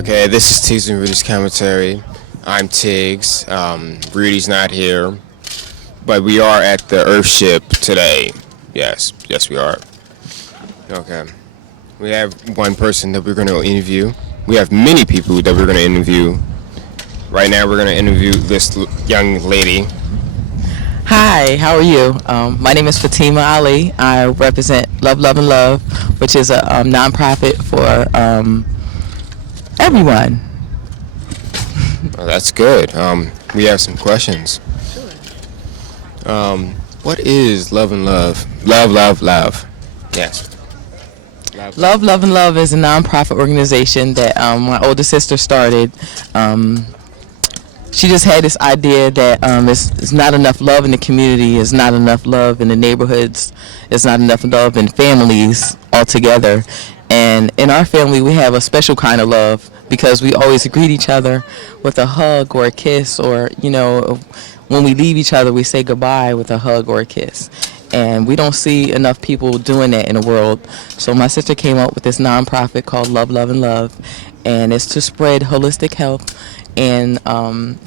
Okay, this is Tiggs and Rudi's commentary. I'm Tiggs. Rudy's not here, but we are at the Earthship today. Yes, we are. Okay, we have one person that we're going to interview. We have many people that we're going to interview. Right now, we're going to interview this young lady. Hi, how are you? My name is Fatima Ali. I represent Love, Love, and Love, which is a nonprofit for everyone. Oh, that's good. We have some questions. What is Love and Love? Love, love, love. Yes. Love, Love, and Love is a nonprofit organization that my older sister started. She just had this idea that it's not enough love in the community, it's not enough love in the neighborhoods, it's not enough love in families altogether. And in our family, we have a special kind of love because we always greet each other with a hug or a kiss, or, when we leave each other, we say goodbye with a hug or a kiss. And we don't see enough people doing that in the world. So my sister came up with this nonprofit called Love, Love, and Love. And it's to spread holistic health and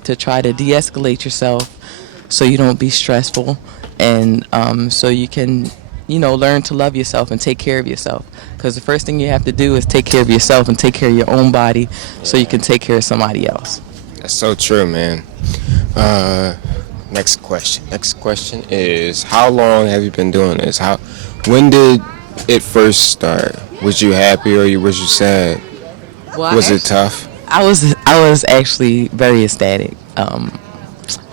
to try to de-escalate yourself so you don't be stressful, and so you can, learn to love yourself and take care of yourself. Because the first thing you have to do is take care of yourself and take care of your own body so you can take care of somebody else. That's so true, man. Next question is, how long have you been doing this? When did it first start? Was you happy or was you sad? Well, was it tough? I was actually very ecstatic.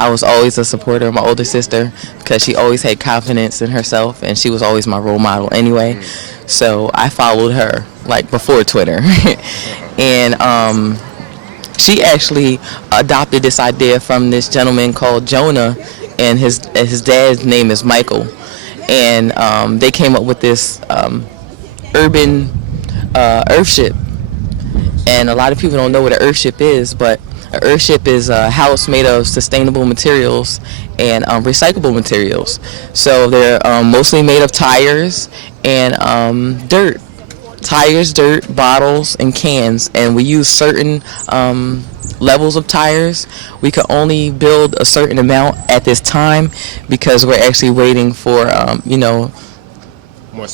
I was always a supporter of my older sister because she always had confidence in herself, and she was always my role model anyway. So I followed her like before Twitter, and she actually adopted this idea from this gentleman called Jonah, and his dad's name is Michael, and they came up with this urban Earthship. And a lot of people don't know what an Earthship is, but an Earthship is a house made of sustainable materials and recyclable materials. So they're mostly made of tires and dirt. Tires, dirt, bottles, and cans. And we use certain levels of tires. We can only build a certain amount at this time because we're actually waiting for, more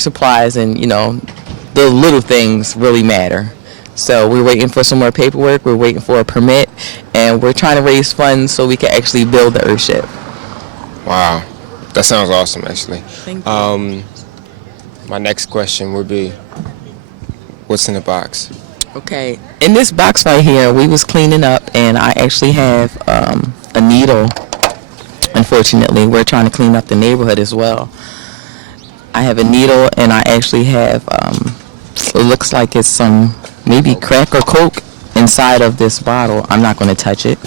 supplies, and, the little things really matter. So we're waiting for some more paperwork, we're waiting for a permit, and we're trying to raise funds so we can actually build the Earthship. Wow. That sounds awesome, actually. Thank you. My next question would be, what's in the box? Okay, in this box right here, we was cleaning up, and I actually have a needle. Unfortunately, we're trying to clean up the neighborhood as well. I have a needle, and I actually have, it looks like it's some maybe crack or coke inside of this bottle. I'm not going to touch it,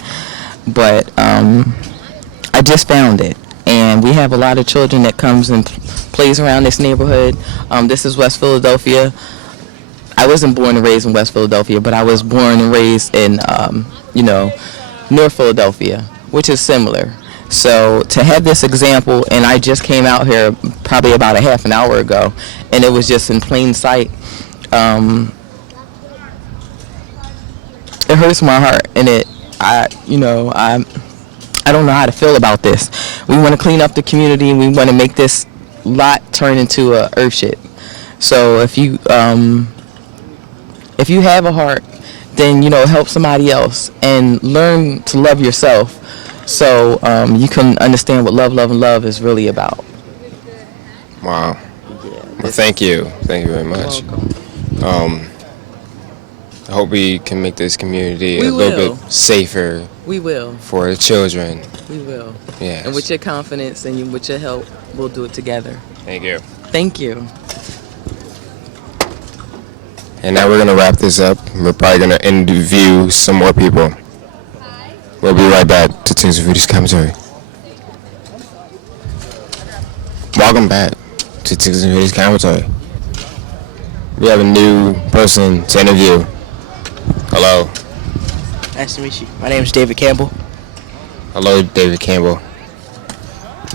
but I just found it. And we have a lot of children that comes and plays around this neighborhood. This is West Philadelphia. I wasn't born and raised in West Philadelphia, but I was born and raised in, North Philadelphia, which is similar. So to have this example, and I just came out here probably about a half an hour ago, and it was just in plain sight. It hurts my heart, and I don't know how to feel about this. We want to clean up the community, and we want to make this lot turn into a Earthship. So if you have a heart, then help somebody else and learn to love yourself. So you can understand what love, love, and love is really about. Wow. Well, thank you. Thank you very much. I hope we can make this community a little bit safer. We will. For the children. We will. Yes. And with your confidence and with your help, we'll do it together. Thank you. Thank you. And now we're going to wrap this up. We're probably going to interview some more people. We'll be right back to Tiggs and Rudi's commentary. Welcome back to Tiggs and Rudi's commentary. We have a new person to interview. Hello. Nice to meet you. My name is David Campbell. Hello, David Campbell.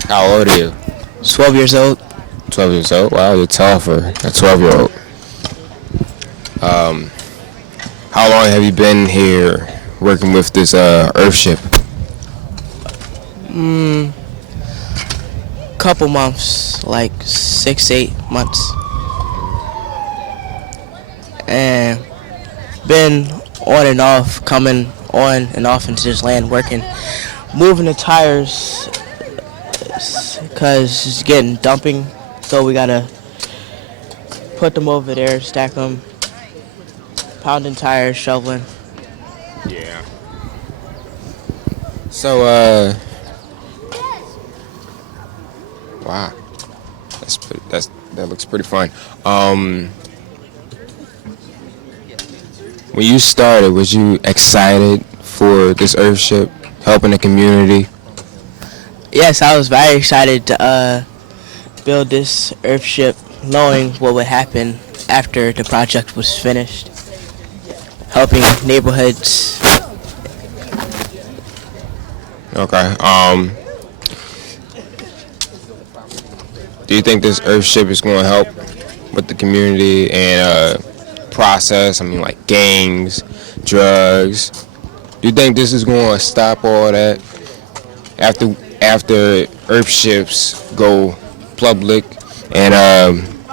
How old are you? 12 years old. 12 years old? Wow, you're tall for a 12-year-old. How long have you been here working with this Earthship? Couple months, like 6, 8 months, and been on and off, coming on and off into this land, working, moving the tires, cause it's getting dumping, so we gotta put them over there, stack them, pounding tires, shoveling. Yeah. So, wow, that looks pretty fun. When you started, was you excited for this Earthship, helping the community? Yes, I was very excited to build this Earthship, knowing what would happen after the project was finished, helping neighborhoods. Okay. Do you think this Earthship is going to help with the community and process? I mean, like gangs, drugs. Do you think this is going to stop all that after Earthships go public and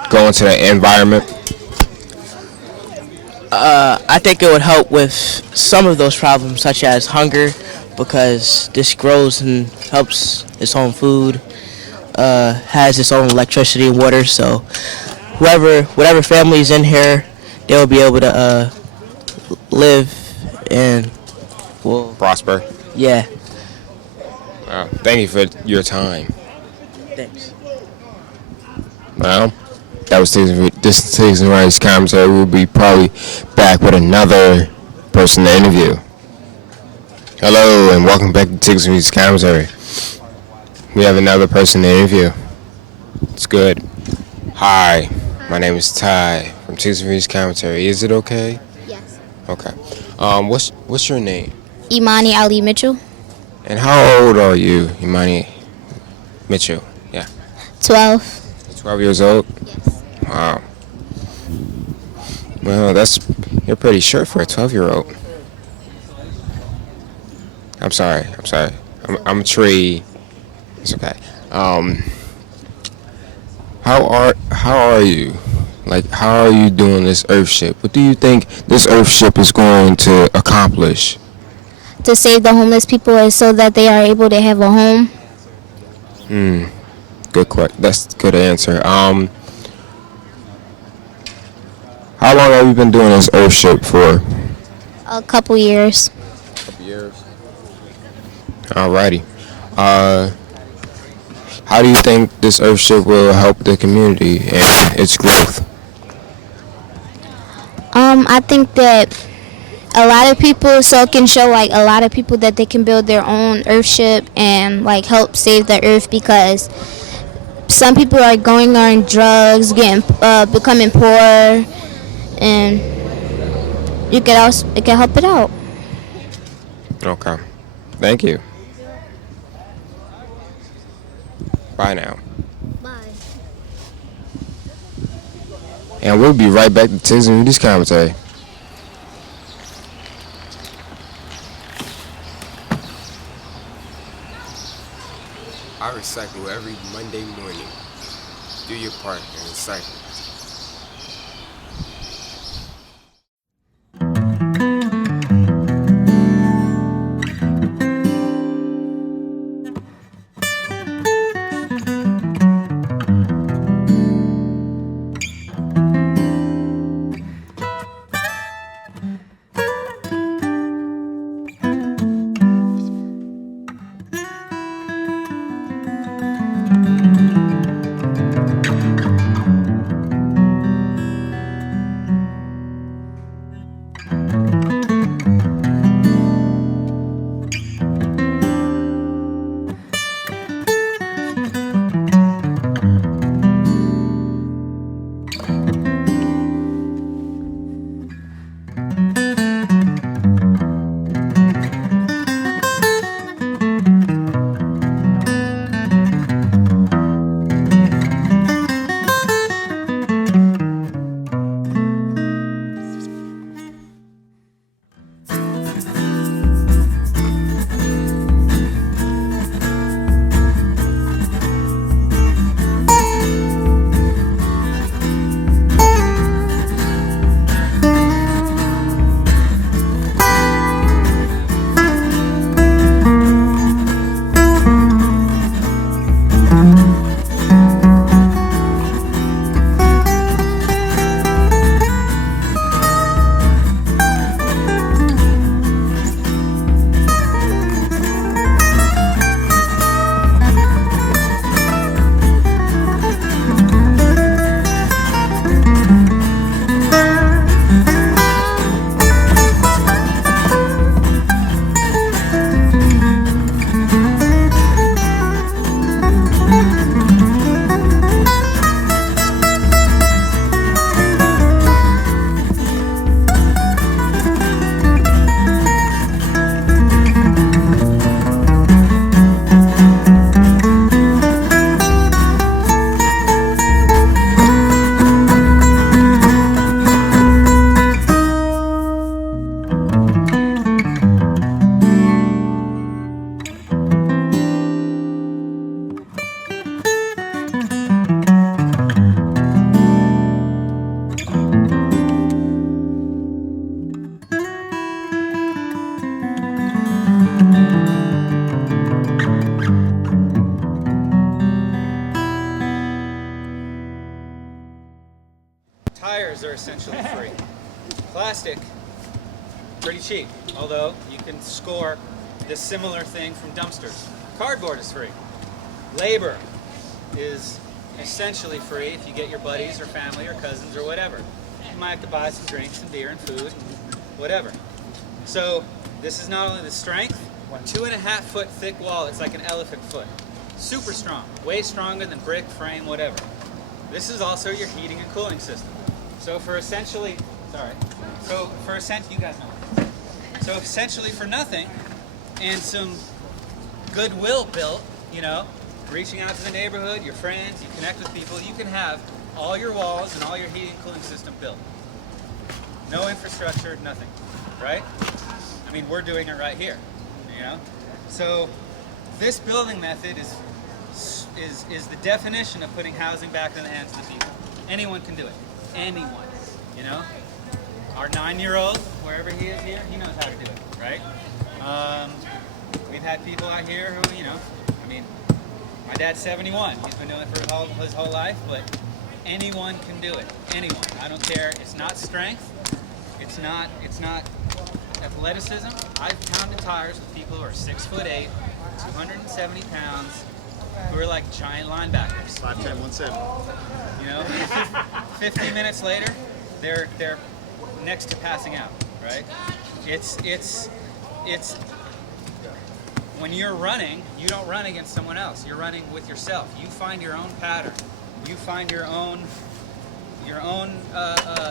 go into the environment? I think it would help with some of those problems, such as hunger, because this grows and helps its own food, has its own electricity and water. So, whatever family's in here, they'll be able to live and Prosper. Yeah. Thank you for your time. Thanks. Well, that was Tiggs and Rudi's commentary. We'll be probably back with another person to interview. Hello and welcome back to Tiggs and Rudi's commentary. We have another person to interview. It's good. Hi, my name is Ty from Tiggs and Rudi's commentary. Is it okay? Yes. Okay. What's your name? Imani Ali Mitchell. And how old are you, Imani Mitchell? Yeah. 12. 12 years old? Yes. Wow. Well, you're pretty short for a 12-year-old. I'm sorry. I'm a tree. It's okay. How are you? Like, how are you doing this Earthship? What do you think this Earthship is going to accomplish? To save the homeless people so that they are able to have a home. That's a good answer. How long have you been doing this Earthship for? A couple years. Alrighty. How do you think this Earthship will help the community and its growth? I think that a lot of people, so it can show like a lot of people that they can build their own Earthship and like help save the Earth, because some people are going on drugs, becoming poor, and it can help it out. Okay. Thank you. Bye now. Bye. And we'll be right back to Tiggs and Rudi's commentary. I recycle every Monday morning. Do your part and recycle. Tires are essentially free. Plastic, pretty cheap, although you can score the similar thing from dumpsters. Cardboard is free. Labor is essentially free if you get your buddies or family or cousins or whatever. You might have to buy some drinks and beer and food, and whatever. So this is not only the strength, 2.5 foot thick wall, it's like an elephant foot. Super strong, way stronger than brick, frame, whatever. This is also your heating and cooling system. So for essentially, you guys know. So essentially for nothing, and some goodwill built, you know, reaching out to the neighborhood, your friends, you connect with people, you can have all your walls and all your heating and cooling system built. No infrastructure, nothing, right? I mean, we're doing it right here, you know? So this building method is the definition of putting housing back in the hands of the people. Anyone can do it. Anyone, you know? Our 9-year-old, wherever he is here, he knows how to do it, right? We've had people out here who, you know, I mean, my dad's 71. He's been doing it for his whole life, but anyone can do it. Anyone. I don't care. It's not strength. It's not athleticism. I've pounded tires with people who are 6'8", 270 pounds, who are like giant linebackers. 5'10", 170. You know, 50 minutes later, they're next to passing out, right? It's when you're running, you don't run against someone else. You're running with yourself. You find your own pattern. You find your own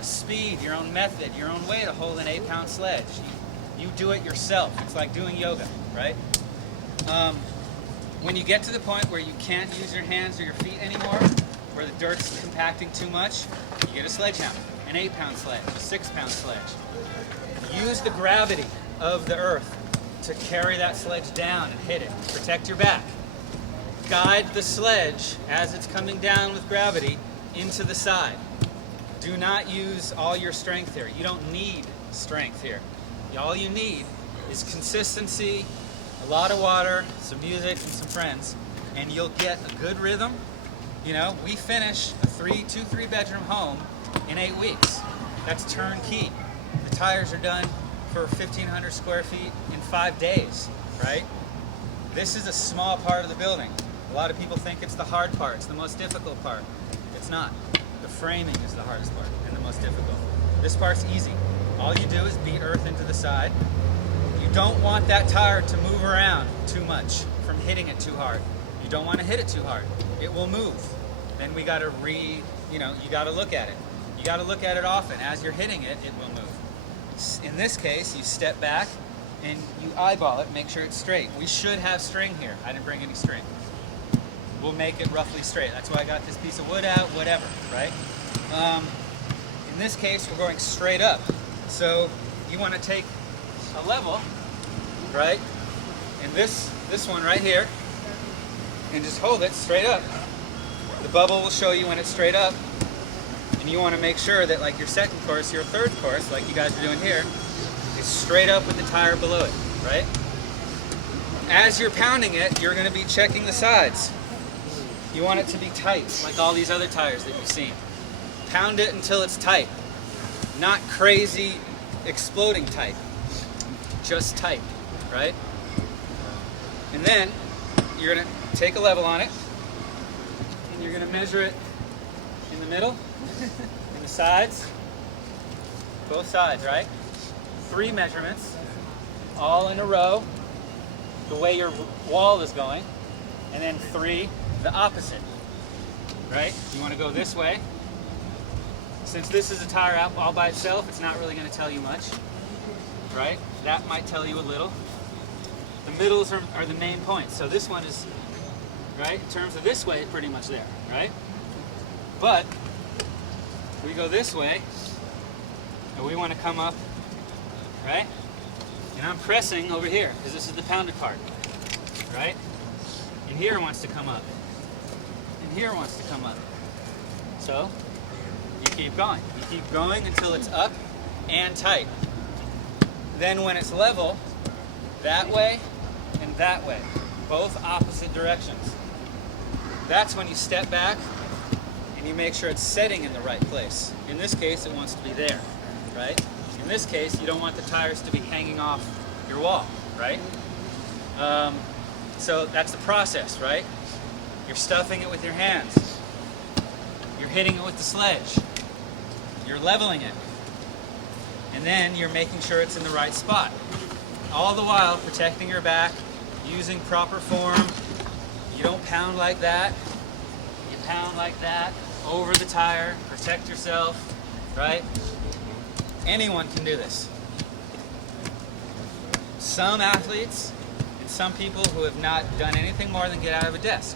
speed, your own method, your own way to hold an 8-pound sledge. You do it yourself. It's like doing yoga, right? When you get to the point where you can't use your hands or your feet anymore, where the dirt's compacting too much, you get a sledgehammer, an 8-pound sledge, a 6-pound sledge. Use the gravity of the earth to carry that sledge down and hit it. Protect your back. Guide the sledge as it's coming down with gravity into the side. Do not use all your strength here. You don't need strength here. All you need is consistency, a lot of water, some music, and some friends, and you'll get a good rhythm. You know, we finish a 2-3 bedroom home in 8 weeks. That's turnkey. The tires are done for 1,500 square feet in 5 days, right? This is a small part of the building. A lot of people think it's the hard part, it's the most difficult part. It's not. The framing is the hardest part and the most difficult. This part's easy. All you do is beat earth into the side. You don't want that tire to move around too much from hitting it too hard. You don't want to hit it too hard. It will move. Then we got to you got to look at it. You got to look at it often. As you're hitting it, it will move. In this case, you step back and you eyeball it, make sure it's straight. We should have string here. I didn't bring any string. We'll make it roughly straight. That's why I got this piece of wood out, whatever, right? In this case, we're going straight up. So you want to take a level, right? And this one right here, and just hold it straight up. The bubble will show you when it's straight up. And you want to make sure that like your second course, your third course, like you guys are doing here, is straight up with the tire below it, right? As you're pounding it, you're going to be checking the sides. You want it to be tight, like all these other tires that you've seen. Pound it until it's tight. Not crazy, exploding tight. Just tight, right? And then you're going to take a level on it, and you're going to measure it in the middle, in the sides, both sides, right? 3 measurements, all in a row, the way your wall is going, and then 3 the opposite, right? You want to go this way. Since this is a tire out all by itself, it's not really going to tell you much, right? That might tell you a little. The middles are the main points. So this one is, right, in terms of this way, pretty much there, right? But we go this way, and we want to come up, right? And I'm pressing over here, because this is the pounded part, right? And here wants to come up. And here wants to come up. So you keep going. You keep going until it's up and tight. Then when it's level, that way and that way, both opposite directions. That's when you step back and and you make sure it's setting in the right place. In this case, it wants to be there, right? In this case, you don't want the tires to be hanging off your wall, right? So that's the process, right? You're stuffing it with your hands. You're hitting it with the sledge. You're leveling it. And then you're making sure it's in the right spot. All the while protecting your back, using proper form. You don't pound like that. You pound like that over the tire. Protect yourself, right? Anyone can do this. Some athletes and some people who have not done anything more than get out of a desk.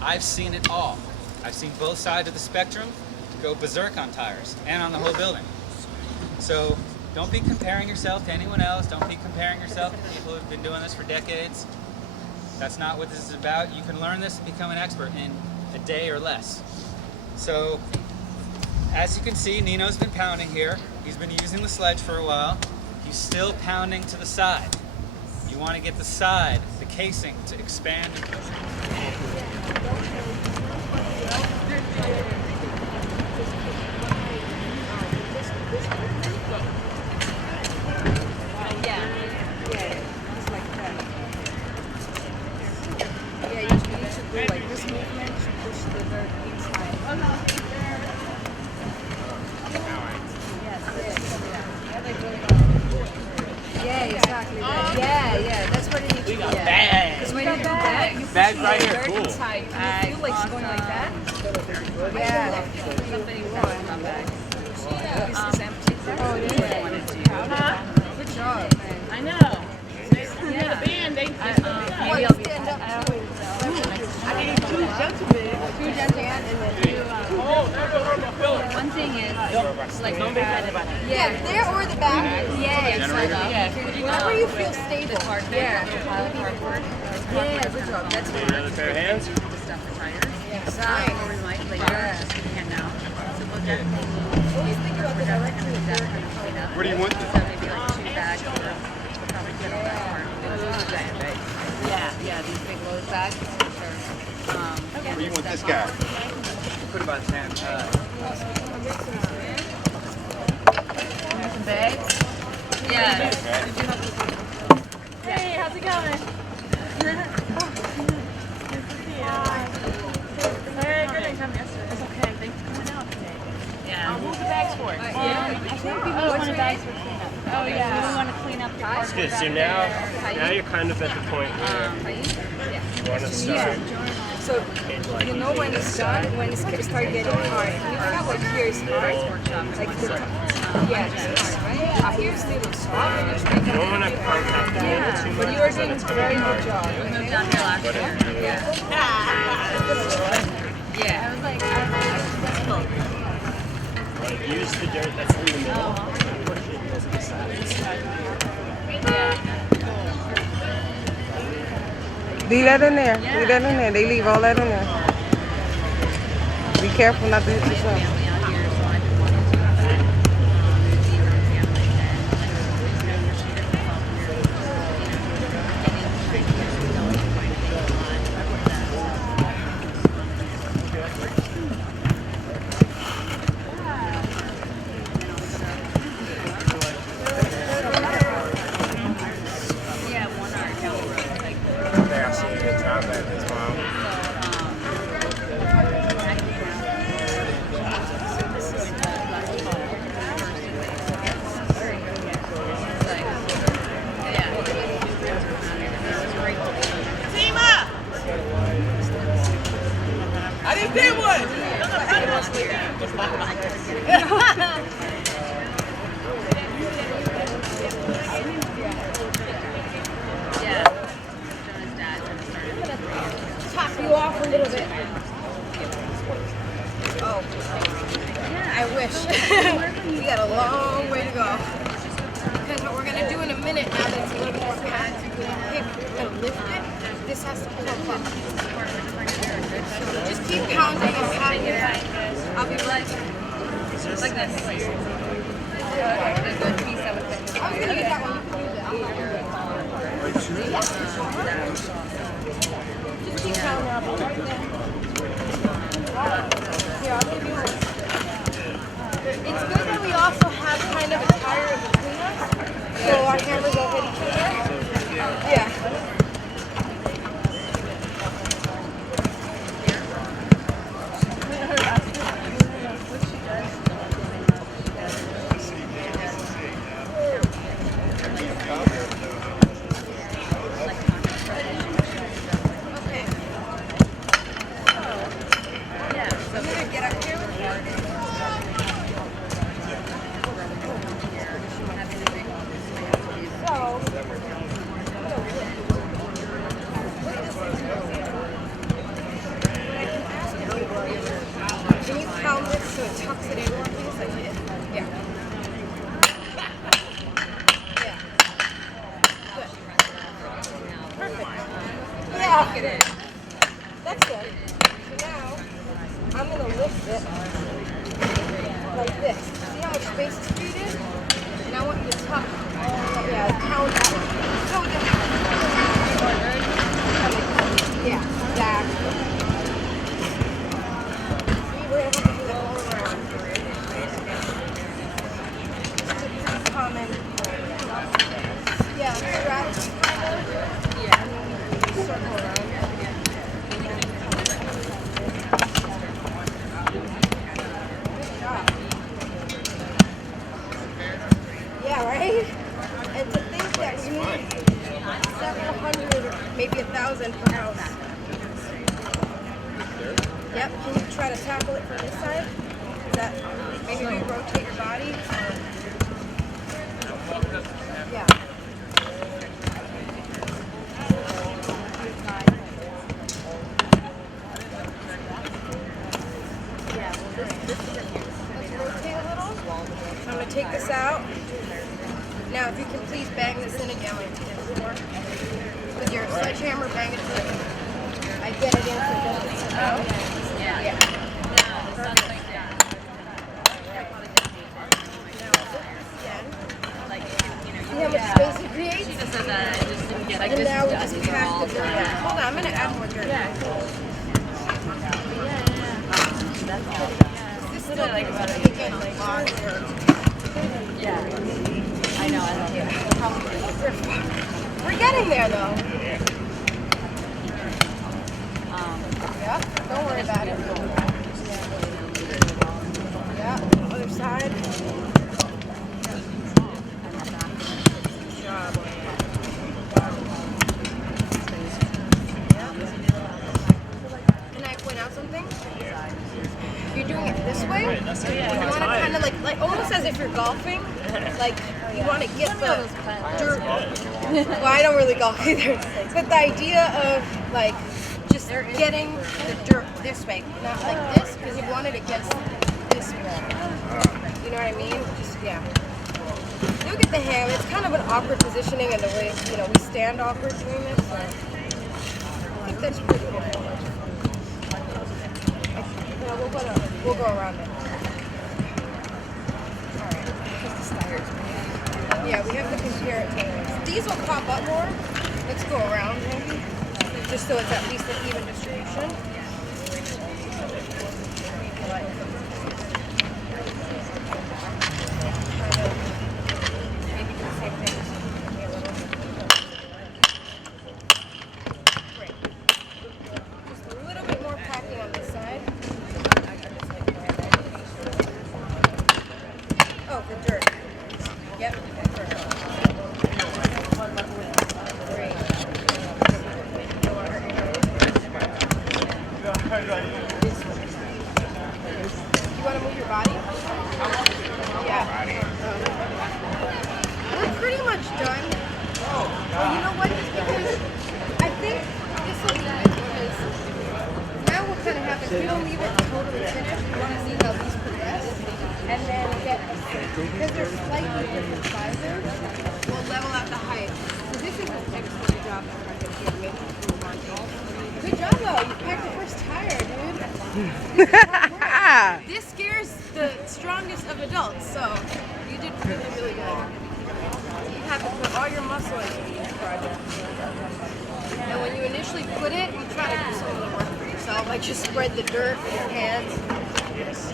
I've seen it all. I've seen both sides of the spectrum go berserk on tires and on the whole building. So don't be comparing yourself to anyone else. Don't be comparing yourself to people who've been doing this for decades. That's not what this is about. You can learn this and become an expert in a day or less. So as you can see, Nino's been pounding here. He's been using the sledge for a while. He's still pounding to the side. You want to get the side, the casing, to expand and push. That's what it needs to be. Because when you do that, you push right here. Cool. Tight. You feel like it's going like that. Yeah. This is empty. Oh, yeah. Good job, man. I know. Yeah, the band, they maybe I'll stand up. I need two gentlemen. Two gentlemen and then two. One thing is, like, yeah, there or the back. Yeah, exactly. Whenever you feel stable. Yeah. Yeah, good job. That's good. Another pair of hands. Exactly. Always think about the direction. Where do you want this? Yeah, these big load bags. Where do you want this guy? Put about 10. Some bags? Yeah. Hey, how's it going? Nice to see you. Sorry I couldn't come yesterday. It's okay. Thanks for coming out today. Yeah. Who's the bags for? I think people want the bags for cleanup. Oh, yeah. We want to clean up the parts. Good. So now you're kind of at the point where you want to start. So you know when it's done, when it's start getting hard. You have like here is hard, like the yeah, it's hard, right? Up here is still soft. You don't want to contact the middle too But much. you are doing a very good job. We moved down here last year. Yeah. Yeah. I was like, that's cool. Like, use the dirt that's in the middle and push it into the side. Yeah. Leave that in there. Leave that in there. They leave all that in there. Be careful not to hit yourself. Top you off a little bit. Oh, I wish. We got a long way to go. Because what we're going to do in a minute, now that it's a little more packed, we're going to lift it. This has to pump up. So just keep pounding and pounding it. I'll be right back. Like this. A good piece of it. I was going to use that one. You can use it. Just keep pounding up. Here, I'll give you one. It's good that we also have kind of a tire in between us, so our cameras don't hit each other. Yeah. Can you count this so it tucks it in more, please? Like, yeah. Yeah. Good. Perfect. Yeah. That's good. So now, I'm going to lift it like this. See how much space is created? And I want you to tuck. Yeah, count that. So yeah, exactly. We're going to have to do that all around. It's a common, strategy kind of. Yeah. And then we circle around. Good job. Yeah, right? And to think that we need several hundred or maybe 1,000 per house. Yep, can you try to tackle it from this side? Is that, maybe re-rotate your body? Yeah. Let's rotate a little. I'm going to take this out. Now, if you can please bang this in again like you did before. With your sledgehammer, bang it to it. I get it in so it doesn't sit out. Yeah. Perfect. See how much space it creates? And now we just pack the dirt out. Hold on, I'm going to add more dirt. This still like again, a lot of dirt. I know, I love it. We're getting there though. Yep, don't worry about it. Yep, other side. Good job. Can I point out something? You're doing it this way. You want to kind of like almost as if you're golfing. Like you want to get the dirt. Well, I don't really golf either. But the idea of like just getting the dirt this way, not like this, because you want it against this wall. You know what I mean? Just You'll get the hang. It's kind of an awkward positioning in the way we stand awkward doing this. So I think that's pretty good. We'll go around it. Yeah, we have to compare it to these will pop up more. Let's go around maybe. Just so it's at least an even distribution. Maybe do the same thing. Great. Just a little bit more packing on this side. Oh, for dirt. Yep. Great. You want to move your body? Yeah. We're pretty much done. Well, you know what? Just because I think this will be good because now what kind of happens, we don't leave it totally finished. We want to see how these progress. And then because they're slightly different sizes, we'll level out the height. So this is an excellent job. Good job though, you packed the first tire, dude. This scares the strongest of adults, so you did really, really good. You have to put all your muscle into these projects. And when you initially put it, you try to do some of the work for yourself, like just spread the dirt with your hands. Yes.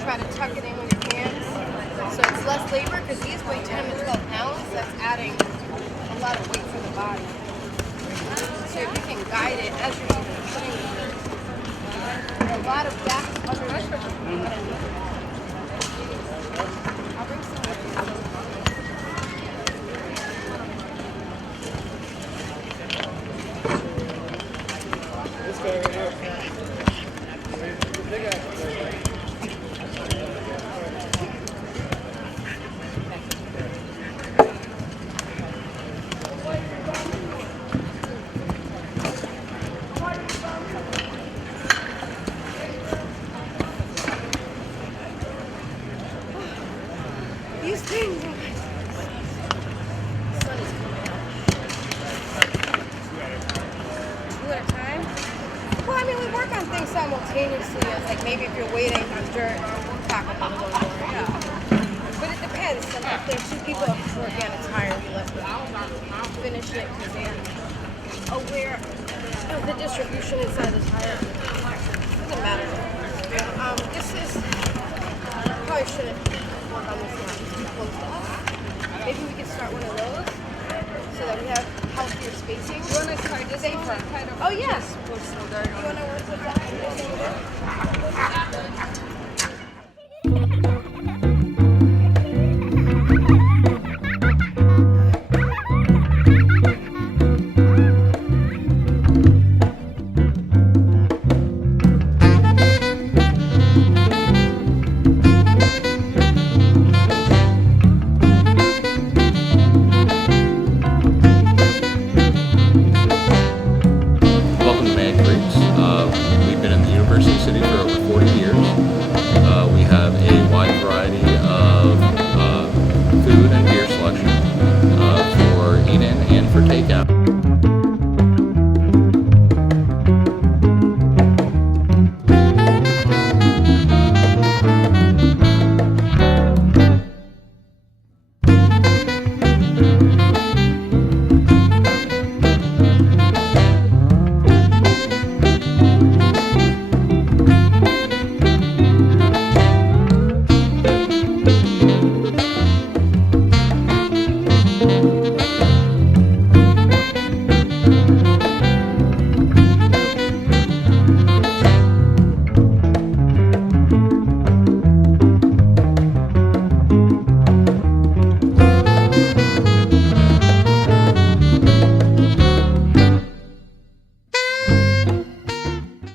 Try to tuck it in with your hands. So it's less labor because these weigh 10 to 12 pounds. That's adding a lot of weight for the body. So if you can guide it as you're putting a lot of back under the I'll bring some with you. These things are sun is coming out. 2 at a time? Well, I mean, we work on things simultaneously. It's like maybe if you're waiting on dirt, pack a little more. Yeah. But it depends. If there's 2 people working on a tire, we let them finish it because they're aware of the distribution inside the tire. Doesn't matter. This is probably shouldn't work on this one. Close to us. Maybe we could start one of those so that we have healthier spacing. You want to start safer? Oh yes,